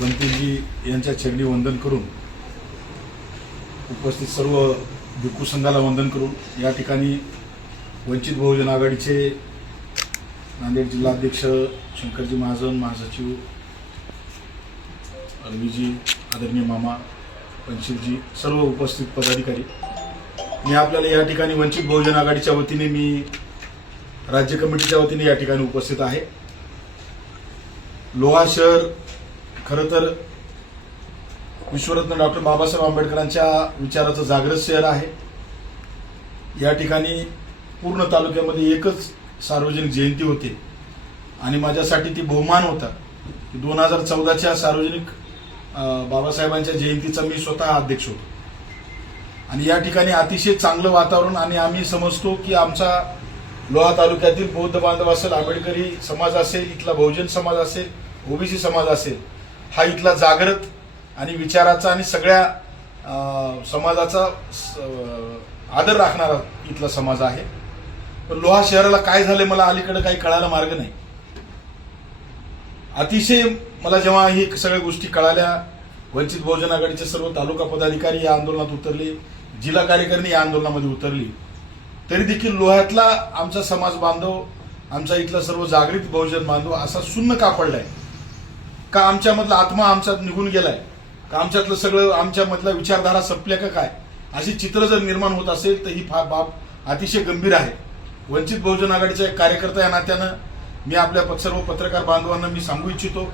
बनतेजी यांच्या चरणी वंदन करून उपस्थित सर्व भिक्खू संघाला वंदन करून या ठिकाणी वंचित बहुजन आघाडीचे नांदेड जिल्हाध्यक्ष शंकरजी महाजन, महासचिव रवीजी, आदरणीय मामा, पंचितजी, सर्व उपस्थित पदाधिकारी, मी आपल्याला या ठिकाणी वंचित बहुजन आघाडीच्या वतीने मी राज्य कमिटीच्या वतीने या ठिकाणी उपस्थित आहे। लोहा शहर खरं तर विश्वरत्न डॉक्टर बाबासाहेब आंबेडकरांच्या विचाराचं जागृत शहर आहे। या ठिकाणी पूर्ण तालुक्यामध्ये एकच सार्वजनिक जयंती होते आणि माझ्यासाठी ती बहुमान होता की 2014च्या सार्वजनिक बाबासाहेबांच्या जयंतीचा मी स्वतः अध्यक्ष होतो आणि या ठिकाणी अतिशय चांगलं वातावरण आणि आम्ही समजतो की आमचा लोहा तालुक्यातील बौद्ध बांधव असेल, आंबेडकरी समाज असेल, इथला बहुजन समाज असेल, ओबीसी समाज असेल, हा इथला जागृत आणि विचाराचा आणि सगळ्या समाजाचा आदर राखणारा इथला समाज आहे। पण लोहा शहराला काय झाले मला अलीकडे काही कळायला मार्ग नाही। अतिशय मला जेव्हा ही सगळ्या गोष्टी कळाल्या, वंचित बहुजन आघाडीचे सर्व तालुका पदाधिकारी या आंदोलनात उतरले, जिल्हा कार्यकारिणी या आंदोलनामध्ये उतरली, तरी देखील लोह्यातला आमचा समाज बांधव, आमचा इथला सर्व जागृत बहुजन बांधव असा शून्य का पडलाय? का आमच्यामधला आत्मा आमच्यात निघून गेलाय? का आमच्यातलं सगळं आमच्यामधला विचारधारा संपल्या का काय? अशी चित्र जर निर्माण होत असेल तर ही बाब अतिशय गंभीर आहे। वंचित बहुजन आघाडीचा एक कार्यकर्ता या नात्यानं मी आपल्या सर्व पत्रकार बांधवांना मी सांगू इच्छितो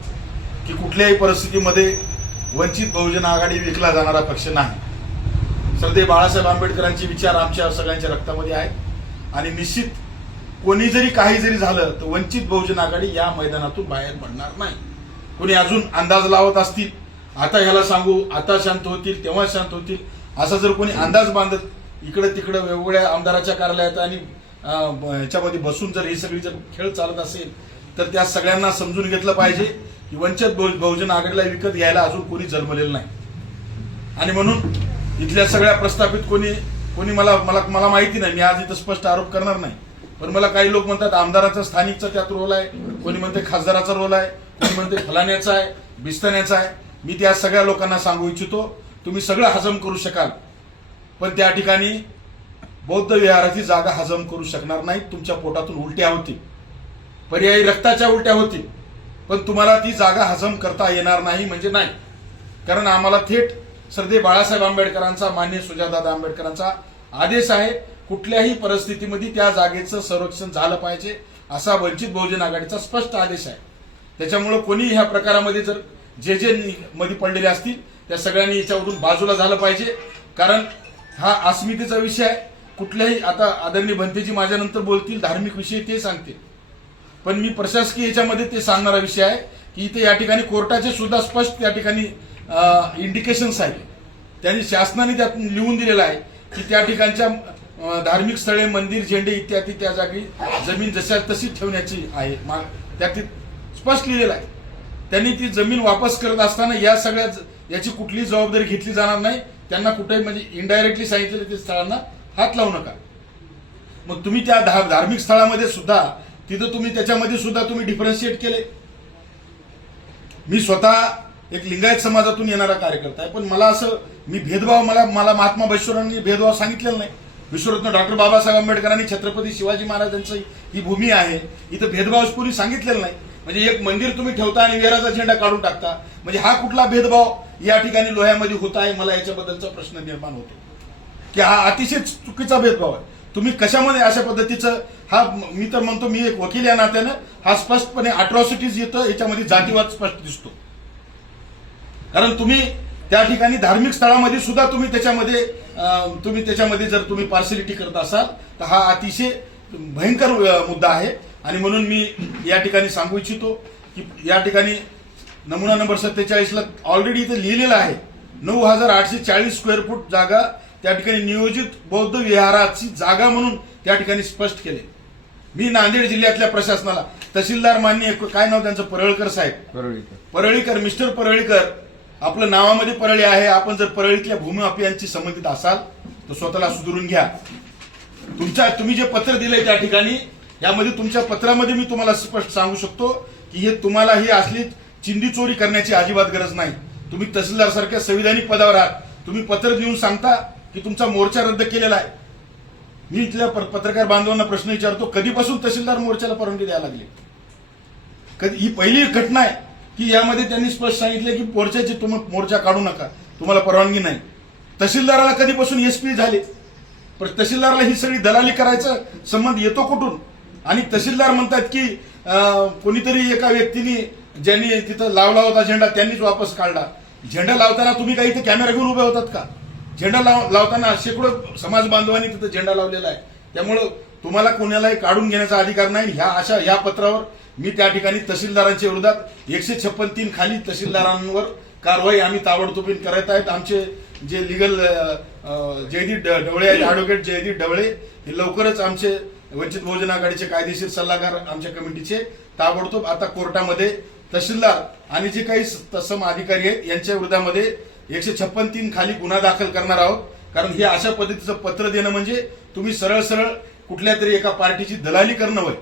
की कुठल्याही परिस्थितीमध्ये वंचित बहुजन आघाडी विकला जाणारा पक्ष नाही। सरदेव बाळासाहेब आंबेडकरांचे विचार आमच्या सगळ्यांच्या रक्तामध्ये आहेत आणि निश्चित कोणी जरी काही जरी झालं तर वंचित बहुजन आघाडी या मैदानातून बाहेर पडणार नाही। कोणी अजून अंदाज लावत असतील, आता ह्याला सांगू, आता शांत होतील, तेव्हा शांत होतील, असा जर कोणी अंदाज बांधत इकडे तिकडे वेगवेगळ्या आमदाराच्या कार्यालयात आणि ह्याच्यामध्ये बसून जर ही सगळी जर खेळ चालत असेल तर त्या सगळ्यांना समजून घेतलं पाहिजे की वंचित बहुजन आघाडीला विकत घ्यायला अजून कोणी जन्मलेलं नाही। आणि म्हणून इथल्या सगळ्या प्रस्थापित कोणी मला माहिती नाही, मी आज इथं स्पष्ट आरोप करणार नाही, पण मला काही लोक म्हणतात आमदाराचा स्थानिकचा त्यात रोल आहे, कोणी म्हणते खासदाराचा रोल आहे, कोणी म्हणते फलाण्याचा आहे, बिस्ताण्याचा आहे। मी त्या सगळ्या लोकांना सांगू इच्छितो तुम्ही सगळं हजम करू शकाल पण त्या ठिकाणी बौद्ध विहाराची जागा हजम करू शकणार नाही। तुमच्या पोटातून उलट्या होतील, पर्यायी रक्ताच्या उलट्या होतील, पण तुम्हाला ती जागा हजम करता येणार नाही म्हणजे नाही। कारण आम्हाला थेट सरदेव बाळासाहेब आंबेडकरांचा, माननीय सुजातादादा आंबेडकरांचा आदेश आहे, कुठल्याही परिस्थितीमध्ये त्या जागेचं संरक्षण झालं पाहिजे असा वंचित बहुजन आघाडीचा स्पष्ट आदेश आहे। त्याच्यामुळे कोणी ह्या प्रकारामध्ये जर जे मध्ये पडलेले असतील त्या सगळ्यांनी याच्यावरून बाजूला झालं पाहिजे, कारण हा अस्मितेचा विषय आहे। कुठल्याही आता आदरणीय बनतेजी माझ्यानंतर बोलतील, धार्मिक विषय ते सांगतील, पण मी प्रशासकीय याच्यामध्ये ते सांगणारा विषय आहे की इथे या ठिकाणी कोर्टाचे सुद्धा स्पष्ट त्या ठिकाणी इंडिकेशन्स आहेत, त्यांनी शासनाने त्यात लिहून दिलेलं आहे की त्या ठिकाणच्या धार्मिक स्थळे, मंदिर, झेंडे इत्यादी त्या जागी जमीन जशा तशीच ठेवण्याची आहे, त्यात स्पष्ट लिहिलेलं आहे। त्यांनी ती जमीन वापस करत असताना या सगळ्या याची कुठलीही जबाबदारी घेतली जाणार नाही। त्यांना कुठेही म्हणजे इनडायरेक्टली सांगितलं ते स्थळांना हात लावू नका। मग तुम्ही त्या धार्मिक स्थळामध्ये सुद्धा तिथं तुम्ही त्याच्यामध्ये सुद्धा तुम्ही डिफरन्शिएट केले। मी स्वतः एक लिंगायत समाजातून येणारा कार्यकर्ता आहे, पण मला असं मी भेदभाव मला महात्मा बसवेश्वरांनी भेदभाव सांगितलेला नाही। विश्वरत्न डॉक्टर बाबासाहेब आंबेडकरांनी छत्रपती शिवाजी महाराजांची ही भूमी आहे, इथं भेदभाव कोणी सांगितलेला नाही। म्हणजे एक मंदिर तुम्ही ठेवता आणि वीराचा झेंडा काढून टाकता, म्हणजे हा कुठला भेदभाव या ठिकाणी लोह्यामध्ये होत आहे? मला याच्याबद्दलचा प्रश्न निर्माण होतो की हा अतिशय चुकीचा भेदभाव आहे। तुम्ही कशामध्ये अशा पद्धतीचं हा मी तर म्हणतो, मी एक वकील या नात्यानं हा स्पष्टपणे अट्रॉसिटीज येतं, याच्यामध्ये जातीवाद स्पष्ट दिसतो। कारण तुम्ही त्या ठिकाणी धार्मिक स्थळामध्ये सुद्धा तुम्ही त्याच्यामध्ये जर तुम्ही पार्शियलिटी करत असाल तर हा अतिशय भयंकर मुद्दा आहे। आणि म्हणून मी या ठिकाणी सांगू इच्छितो की या ठिकाणी नमुना नंबर 47 ला ऑलरेडी इथे लिहिलेलं आहे 9840 स्क्वेअर फूट जागा त्या ठिकाणी नियोजित बौद्ध विहाराची जागा म्हणून त्या ठिकाणी स्पष्ट केले। मी नांदेड जिल्ह्यातल्या प्रशासनाला, तहसीलदार माननीय काय नाव त्यांचं, परळीकर साहेब, परळीकर, मिस्टर परळीकर, आपलं नावामध्ये परळी आहे, आपण जर परळीतल्या भूमी माफियांशी संबंधित असाल तर स्वतःला सुधारून घ्या। तुम्ही जे पत्र दिलंय त्या ठिकाणी यामध्ये तुमच्या पत्रामध्ये मी तुम्हाला स्पष्ट सांगू शकतो की हे तुम्हाला ही असली चिंदी चोरी करण्याची अजिबात गरज नाही. तुम्ही तहसीलदार सारख्या संविधानिक पदावर आहात, तुम्ही पत्र देऊन सांगता की तुमचा मोर्चा रद्द केलेला आहे. मी इथल्या पत्रकार बांधवांना प्रश्न विचारतो, कधीपासून तहसीलदार मोर्चाला परवानगी द्यायला लागली? ही पहिली घटना आहे की यामध्ये त्यांनी स्पष्ट सांगितले की मोर्चाची तुम्ही मोर्चा काढू नका, तुम्हाला परवानगी नाही. तहसीलदाराला कधीपासून एसपी झाले, पण तहसीलदाराला ही सगळी दलाली करायचा संबंध येतो कुठून? आणि तहसीलदार म्हणतात की कोणीतरी एका व्यक्तीने ज्यांनी तिथं लावला होता झेंडा त्यांनीच वापस काढला. झेंडा लावताना तुम्ही काही इथे कॅमेरा घेऊन उभे होतात का? झेंडा लावताना शेकडो समाज बांधवांनी तिथं झेंडा लावलेला आहे. त्यामुळं तुम्हाला कोणालाही काढून घेण्याचा अधिकार नाही. ह्या पत्रावर मी त्या ठिकाणी तहसीलदारांच्या विरोधात 156(3) खाली तहसीलदारांवर कारवाई आम्ही ताबडतोब करत आहेत. आमचे जे लिगल जयदीप ढवळे आहेत, ॲडव्होकेट जयदीप ढवळे, हे लवकरच आमचे वंचित बहुजन आघाडीचे कायदेशीर सल्लागार आमच्या कमिटीचे ताबडतोब आता कोर्टामध्ये तहसीलदार आणि जे काही तत्सम अधिकारी आहेत यांच्या विरोधामध्ये 156(3) खाली गुन्हा दाखल करणार आहोत. कारण हे अशा पद्धतीचं पत्र देणं म्हणजे तुम्ही सरळ सरळ कुठल्या तरी एका पार्टीची दलाली करणं होय.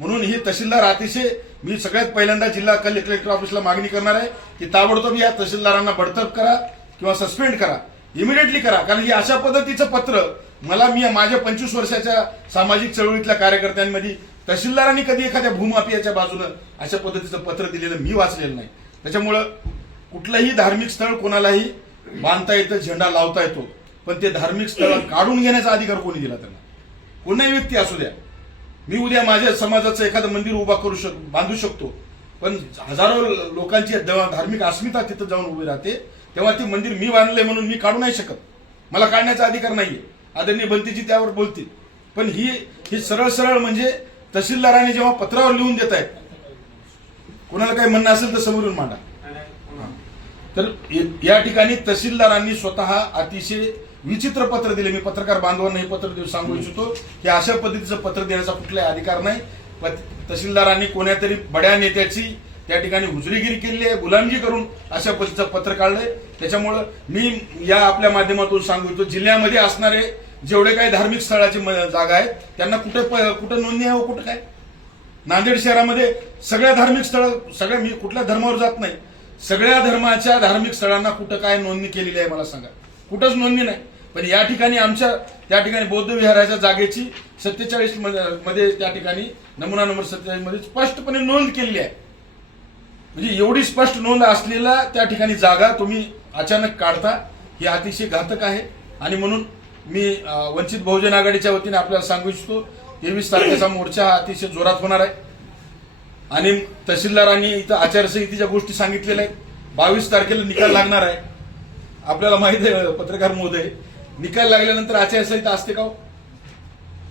म्हणून हे तहसीलदार अतिशय, मी सगळ्यात पहिल्यांदा जिल्हा कलेक्टर ऑफिसला मागणी करणार आहे की ताबडतोब या तहसीलदारांना बडतर्फ करा किंवा सस्पेंड करा, इमिडिएटली करा. कारण हे अशा पद्धतीचं पत्र मी माझ्या 25 वर्षाच्या सामाजिक चळवळीतल्या कार्यकर्त्यांमध्ये तहसीलदारांनी कधी एखाद्या भूमाफियाच्या बाजूनं अशा पद्धतीचं पत्र दिलेलं मी वाचलेलं नाही. त्याच्यामुळं कुठलंही धार्मिक स्थळ कोणालाही बांधता येतं, झेंडा लावता येतो, पण ते धार्मिक स्थळ काढून घेण्याचा अधिकार कोणी दिला त्यांना? कोणीही व्यक्ती असू द्या. मी उद्या माझ्या समाजाचं एखादं मंदिर उभा बांधू शकतो, पण हजारो लोकांची धार्मिक अस्मिता तिथं जाऊन उभी राहते, तेव्हा ते मंदिर मी बांधलंय म्हणून मी काढू नाही शकत. मला काढण्याचा अधिकार नाहीये. आदरणीय बंतीजी त्यावर बोलतील. पण ही सरळ सरळ म्हणजे तहसीलदारांनी जेव्हा पत्रावर लिहून देत आहेत, कोणाला काही म्हणणं असेल तर समोरून मांडा. तर या ठिकाणी तहसीलदारांनी स्वतः अतिशय विचित्र पत्र दिले. मी पत्रकार बांधवांना हे पत्र देऊन सांगू इच्छितो की अशा पद्धतीचं पत्र देण्याचा कुठलाही अधिकार नाही. तहसीलदारांनी कोण्यातरी बड्या नेत्याची त्या ठिकाणी हुजरीगिरी केली आहे, गुलामगी करून अशा पद्धतीचं पत्र काढलंय. त्याच्यामुळं मी या आपल्या माध्यमातून सांगू इच्छितो, जिल्ह्यामध्ये असणारे जेवढे काही धार्मिक स्थळाची जागा आहेत त्यांना कुठं नोंदणी आहे, कुठं काय? नांदेड शहरामध्ये सगळ्या धार्मिक स्थळ, सगळ्या, मी कुठल्या धर्मावर जात नाही, सगळ्या धर्माच्या धार्मिक स्थळांना कुठं काय नोंदणी केलेली आहे मला सांगा? कुठंच नोंदणी नाही. पण या ठिकाणी त्या ठिकाणी बौद्ध विहाराच्या जागेची 47 मध्ये त्या ठिकाणी नमुना नंबर 47 मध्ये स्पष्टपणे नोंद केलेली आहे. म्हणजे एवढी स्पष्ट नोंद असलेला त्या ठिकाणी जागा तुम्ही अचानक काढता, ही अतिशय घातक आहे. आणि म्हणून मी वंचित बहुजन आघाडीच्या वतीने आपल्याला सांगू इच्छितो, 23 तारखेचा मोर्चा हा अतिशय जोरात होणार आहे. आणि तहसीलदारांनी इथं आचारसंहितेच्या गोष्टी सांगितलेल्या आहेत. 22 तारखेला निकाल लागणार आहे. आपल्याला माहिती आहे पत्रकार महोदय, निकाल लागल्यानंतर आचारसंहिता असते का?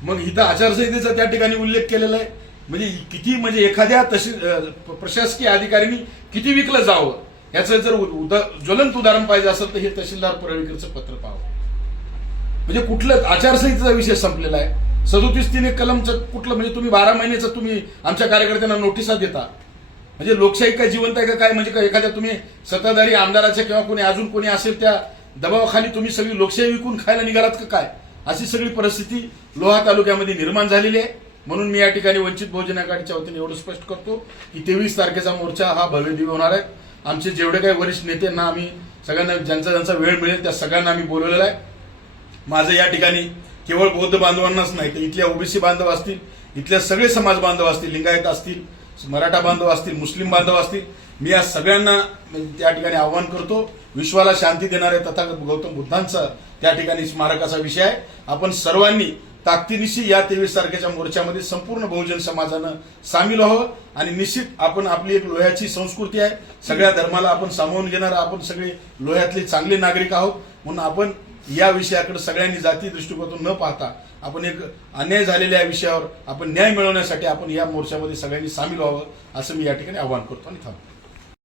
मग इथं आचारसंहितेचा त्या ठिकाणी उल्लेख केलेला आहे. म्हणजे किती, म्हणजे एखाद्या प्रशासकीय अधिकाऱ्यांनी किती विकलं जावं याचं जर ज्वलंत उदाहरण पाहिजे असेल तर हे तहसीलदार परळीकरचं पत्र पाहावं. म्हणजे कुठलं आचारसंहितेचा विषय संपलेला आहे. 37(3) कलमचं कुठलं, म्हणजे तुम्ही 12 महिन्याचं तुम्ही आमच्या कार्यकर्त्यांना नोटिसा देता. म्हणजे लोकशाही काय जिवंत आहे का काय? म्हणजे एखाद्या तुम्ही सत्ताधारी आमदाराच्या किंवा कोणी अजून कोणी असेल त्या दबावाखाली तुम्ही सगळी लोकशाही विकून खायला निघालात का काय? अशी सगळी परिस्थिती लोहा तालुक्यामध्ये निर्माण झालेली आहे. म्हणून मी या ठिकाणी वंचित बहुजन आघाडीच्या वतीने एवढं स्पष्ट करतो की 23 तारखेचा मोर्चा हा भव्यदिव्य होणार आहे. आमचे जेवढे काही वरिष्ठ नेत्यांना आम्ही सगळ्यांना, ज्यांचा वेळ मिळेल त्या सगळ्यांना आम्ही बोलवलेला आहे. माझं या ठिकाणी केवळ बौद्ध बांधवांनाच नाही तर इथल्या ओबीसी बांधव असतील, इथल्या सगळे समाज बांधव असतील, लिंगायत असतील, मराठा बांधव असतील, मुस्लिम बांधव असतील, मी या सगळ्यांना त्या ठिकाणी आव्हान करतो. विश्वाला शांती देणारे तथागत गौतम बुद्धांचा त्या ठिकाणी स्मारकाचा विषय आहे. आपण सर्वांनी ताकदीनिशी या 23 तारखेच्या मोर्चामध्ये संपूर्ण बहुजन समाजानं सामील व्हावं. आणि निश्चित आपण, आपली एक लोह्याची संस्कृती आहे, सगळ्या धर्माला आपण सामावून घेणारा आपण सगळे लोह्यातले चांगले नागरिक आहोत. म्हणून आपण या विषयाकडे सगळ्यांनी जाती दृष्टिकोनातून न पाहता आपण एक अन्याय झालेल्या विषयावर आपण न्याय मिळवण्यासाठी आपण या मोर्चामध्ये सगळ्यांनी सामील व्हावं असं मी या ठिकाणी आवाहन करतो आणि थांबतो.